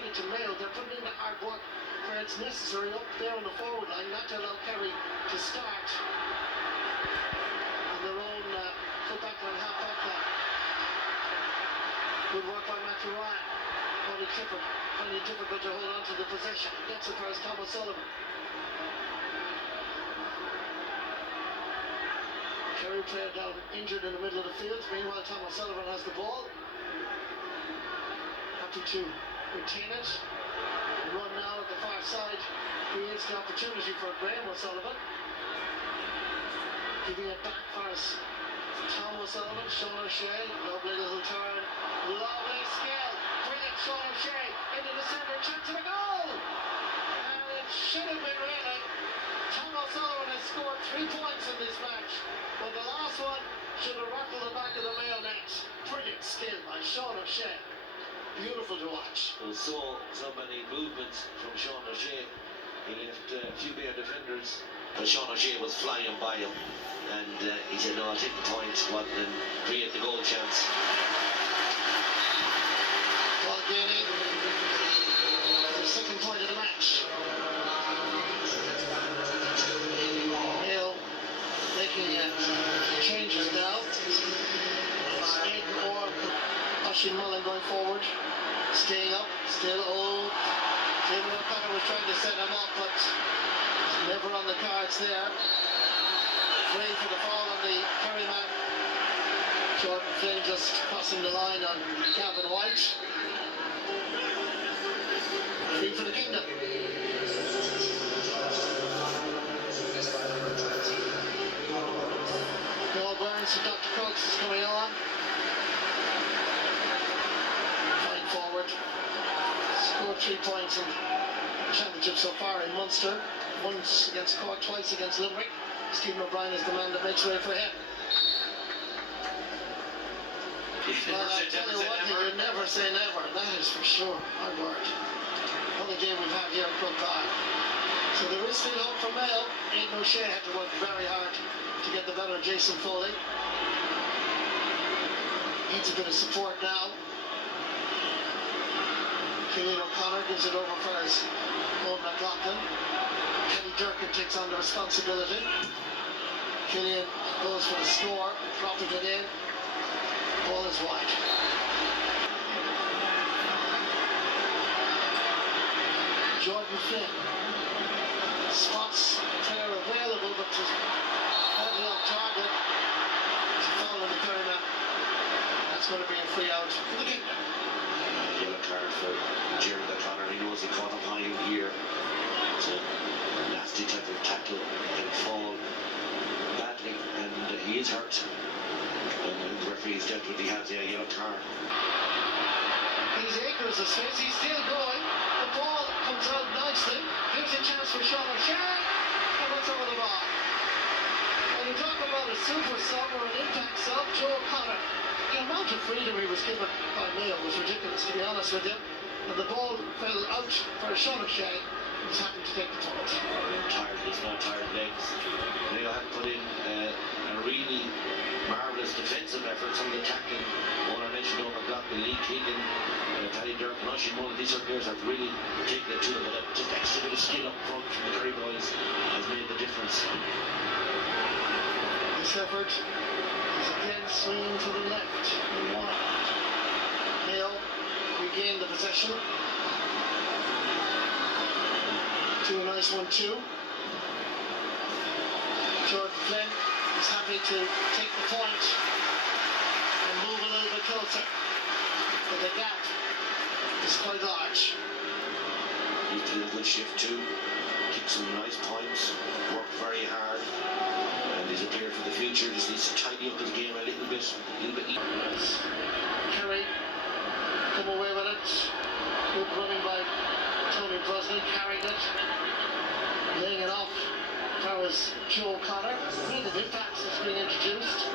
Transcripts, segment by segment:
credit to Mayo. They're putting in the hard work where it's necessary up there on the forward line, not to allow Kerry to start on their own full-back line, half-back line. Good work by Matthew Ryan. Tony Clifford finding it difficult to hold on to the possession. Gets it for his Thomas Sullivan. Kerry player down injured in the middle of the field. Meanwhile, Thomas Sullivan has the ball. Happy to retain it. The run now at the far side creates the opportunity for Graham O'Sullivan. Giving it back for us. Tom O'Sullivan, Sean O'Shea, lovely little turn, lovely skill. Brilliant, Sean O'Shea into the centre, chance of a goal! And it should have been really. Tom O'Sullivan has scored 3 points in this match, but the last one should have rattled the back of the Mayo net. Brilliant skill by Sean O'Shea. Beautiful to watch. Well, so many movements from Sean O'Shea. He left a few bare defenders, but Sean O'Shea was flying by him, and he said, no, I'll take the points rather than create the goal chance. Ball gaining. The second point of the match. Mayo making changes now. It's Aidan Orr, Oisin Mullen going forward. Staying up, still old. David O'Connor was trying to set him up, but never on the cards there. Waiting for the fall on the Kerry man. Jordan Flynn just crossing the line on Gavin White. Free for the Kingdom. Noel Burns and Dr. Crooks is coming on. Fine forward. Scored 3 points in the championship so far in Munster. Once against Cork, twice against Limerick. Stephen O'Brien is the man that makes way for him. Well, I tell you one thing, you never say never. That is for sure. My word. What a game we've had here at Croke Park. So there is still hope for Mayo. Aidan O'Shea had to work very hard to get the better of Jason Foley. Needs a bit of support now. Killian O'Connor gives it over for his own McLaughlin. Kenny Durkin takes on the responsibility. Killian goes for the score, dropping it in. Ball is wide. Jordan Flynn spots a player available, but just badly off target. It's a foul on the Kerry man. That's going to be a free out for the Kingdom. Yellow card for Jerry O'Connor. He knows he caught him high here. It's a nasty type of tackle. He can fall badly, and he is hurt. And the referee's dealt with. He has a yellow card. He's acres of space. He's still going. The ball comes out nicely. Gives a chance for Sean O'Shea. And what's over the bar? When you talk about a super sub or an impact sub, Joe O'Connor. The amount of freedom he was given by Mayo was ridiculous, to be honest with you. And the ball fell out for Sean O'Shea. He was happy to take the point. Tired, he's not tired legs. Mayo had put in a really marvellous defensive effort. Some of the tackling, one I mentioned over McLaughlin, Lee Keegan, Paddy Dirk, and Oisin Mullen, these certain players have really taken it to them. But just extra bit of skill up front from the Kerry boys has made the difference. This effort is again swinging to the left and wide. Mayo regain the possession. To a nice 1-2. Jordan Flynn is happy to take the point and move a little bit closer. But the gap is quite large. He did a good shift too. Kicked some nice points. Worked very hard. And he's a player for the future. Just needs to tidy up his game a little bit. Kerry come away with it. Good running by Tony Brosnan, carrying it. Laying it off. That was Joe O'Connor. Bit of impact is being introduced.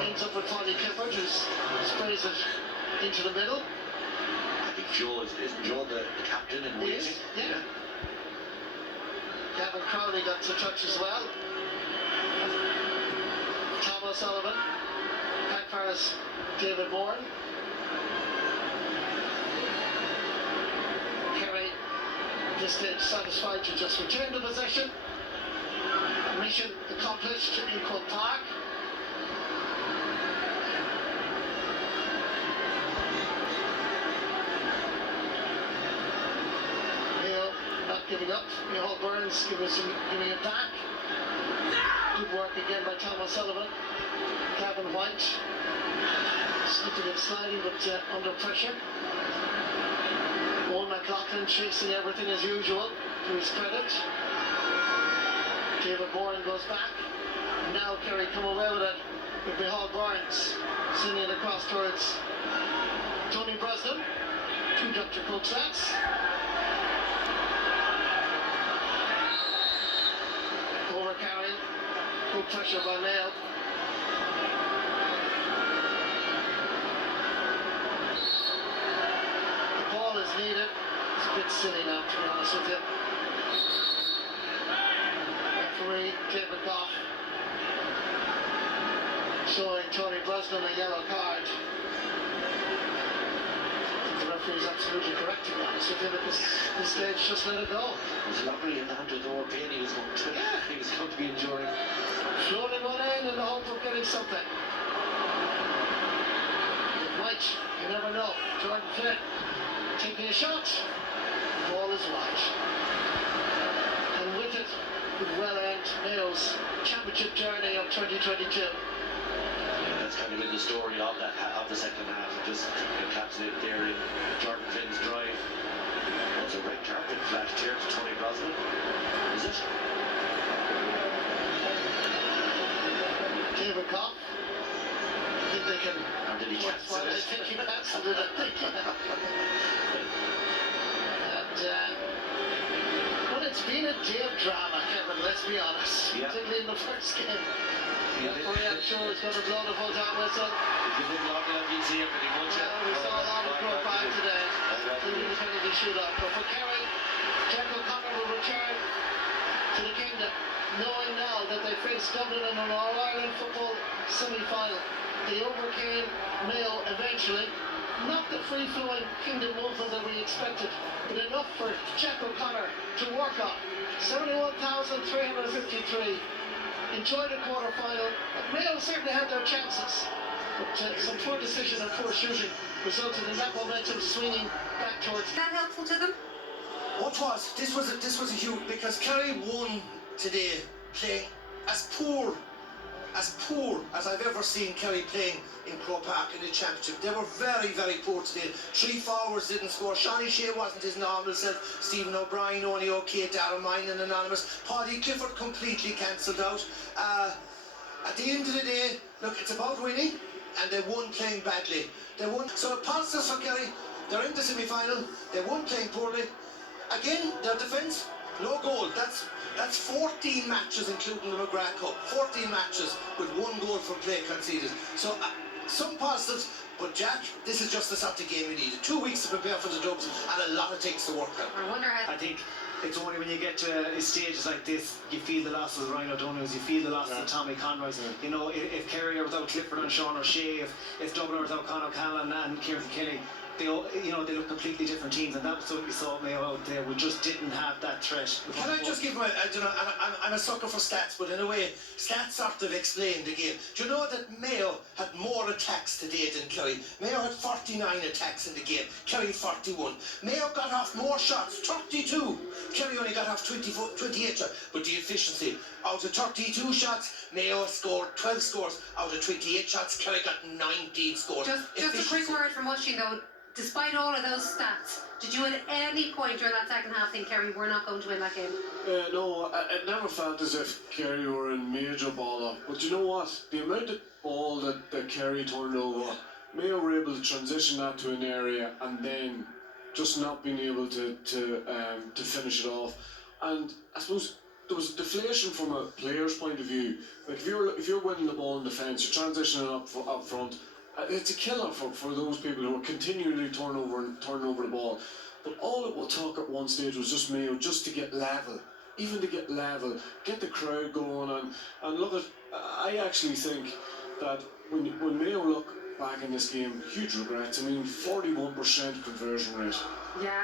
Ends up with Tony Clifford, who sprays it into the middle. I think Joe isn't Joe the captain and waiting? Yeah. Gavin Crowley got to touch as well. Tom O'Sullivan. Back for us, David Moore. this stage satisfied to just retain the possession. Mission accomplished in Croke Park. Mayo not giving up. Mayo Burns giving it back. Good work again by Tom O'Sullivan. Gavin White slipping and sliding, but under pressure. Owen McLaughlin chasing everything as usual, to his credit. David Bourne goes back. Now Kerry come away with it with Micheál Burns sending it across towards Tony Brosnan. Two Dr. Cook's lads. Over carrying. Good pressure by Mayo. The ball is needed. It's a bit silly now, to be honest with you. Referee David Goff showing Tony Brosnan a yellow card. I think the referee is absolutely correct, to be honest with you, because this stage just let it go. It was lovely in the hand of the door pain he was going to, he was going to be enduring. Floating one in the hope of getting something. It might, you never know. Jordan Flynn taking a shot. The ball is wide. And with it, could well end Mayo's championship journey of 2022. That's kind of been the story of the second half. Just encapsulated there in Jordan Flynn's drive. There's a red carpet flashed here to Tony Brosnan. Is it? David Goff. I think they can. Or did he cancel it? I think he cancelled it. Well, it's been a day of drama, Kevin, let's be honest. Yeah. Particularly in the first game. Yeah. The referee, I'm sure, is going to blow the full time whistle. If you look long enough, you'll see everything, won't you? We saw a lot of Croke Park today. Even the penalty shootout. But for Kerry, Jack O'Connor will return to the kingdom, knowing now that they face Dublin in an All-Ireland football semi-final. They overcame Mayo eventually. Not the free-flowing kingdom movement that we expected, but enough for Jack O'Connor to work on. 71,353. Enjoyed the quarter-final. Mayo certainly had their chances, but some poor decision and poor shooting resulted in that momentum swinging back towards. Is that helpful to them? What was? This was a huge, because Kerry won today playing as poor as I've ever seen Kerry playing in Croke Park in the championship. They were very, very poor today. Three forwards didn't score. Shawnee Shea wasn't his normal self. Stephen O'Brien only okay. Darren Mine anonymous. Paddy Clifford completely cancelled out. At the end of the day, look, it's about winning, and they won playing badly. They won. So positives for Kerry. They're in the semi-final. They won playing poorly. Again, their defence, low goal. That's 14 matches, including the McGrath Cup. 14 matches with one goal from play conceded. So some positives, but Jack, this is just the sort of game we need. 2 weeks to prepare for the Dubs and a lot of things to work on. I wonder how. I think it's only when you get to stages like this, you feel the loss of the Ryan O'Donoghues, you feel the loss of the Tommy Conroys. You know, if Kerry are without Clifford and Sean O'Shea, if Dublin are without Conor Callan and Kieran Kelly, they look completely different teams, and that's what we saw Mayo out there. We just didn't have that threat. Can I just give my, I'm a sucker for stats, but in a way, stats sort of explain the game. Do you know that Mayo had more attacks today than Kerry? Mayo had 49 attacks in the game, Kerry 41. Mayo got off more shots, 32. Kerry only got off 28 shots, but the efficiency, out of 32 shots, Mayo scored 12 scores. Out of 28 shots, Kerry got 19 scores. Just a quick word from watching though. Despite all of those stats, did you at any point during that second half think Kerry were not going to win that game? No, it never felt as if Kerry were in major ball up. But you know what? The amount of ball that Kerry turned over, Mayo were able to transition that to an area and then just not being able to finish it off. And I suppose there was deflation from a player's point of view. Like if you're winning the ball in defence, you're transitioning up front. It's a killer for those people who are continually turning over the ball. But all it will talk at one stage was just Mayo, just to get level. Even to get level, get the crowd going. And look at, I actually think that when Mayo look back in this game, huge regrets. I mean, 41% conversion rate. Yeah.